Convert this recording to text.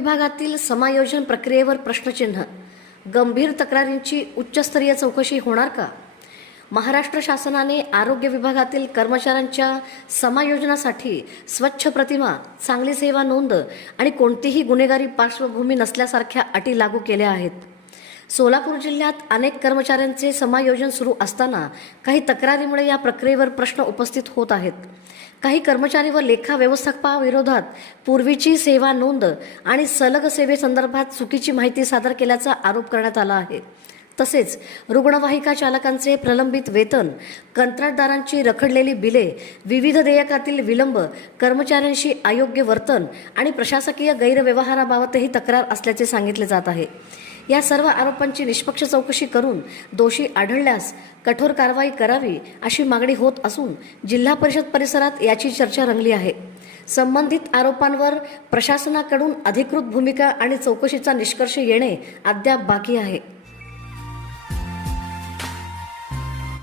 विभागातील समायोजन प्रक्रियेवर प्रश्नचिन्ह. गंभीर तक्रारींची उच्चस्तरीय चौकशी होणार का? महाराष्ट्र शासनाने आरोग्य विभागातील कर्मचाऱ्यांच्या समायोजनासाठी स्वच्छ प्रतिमा, चांगली सेवा नोंद आणि कोणतीही गुन्हेगारी पार्श्वभूमी नसल्यासारख्या अटी लागू केल्या आहेत. सोलापूर जिल्ह्यात अनेक कर्मचाऱ्यांचे समायोजन सुरू असताना काही तक्रारीमुळे या प्रक्रियेवर प्रश्न उपस्थित होत आहेत. काही कर्मचारी व लेखा व्यवस्थापकाविरोधात पूर्वीची सेवा नोंद आणि सलग सेवेसंदर्भात चुकीची माहिती सादर केल्याचा आरोप करण्यात आला आहे. तसेच रुग्णवाहिका चालकांचे प्रलंबित वेतन, कंत्राटदारांची रखडलेली बिले, विविध देयकातील विलंब, कर्मचाऱ्यांशी अयोग्य वर्तन आणि प्रशासकीय गैरव्यवहाराबाबतही तक्रार असल्याचे सांगितले जात आहे. या सर्व आरोपांची निष्पक्ष चौकशी करून दोषी आढळल्यास कठोर कारवाई करावी अशी मागणी होत असून जिल्हा परिषद परिसरात याची चर्चा रंगली आहे. संबंधित आरोपांवर प्रशासनाकडून अधिकृत भूमिका आणि चौकशीचा निष्कर्ष येणे अद्याप बाकी आहे.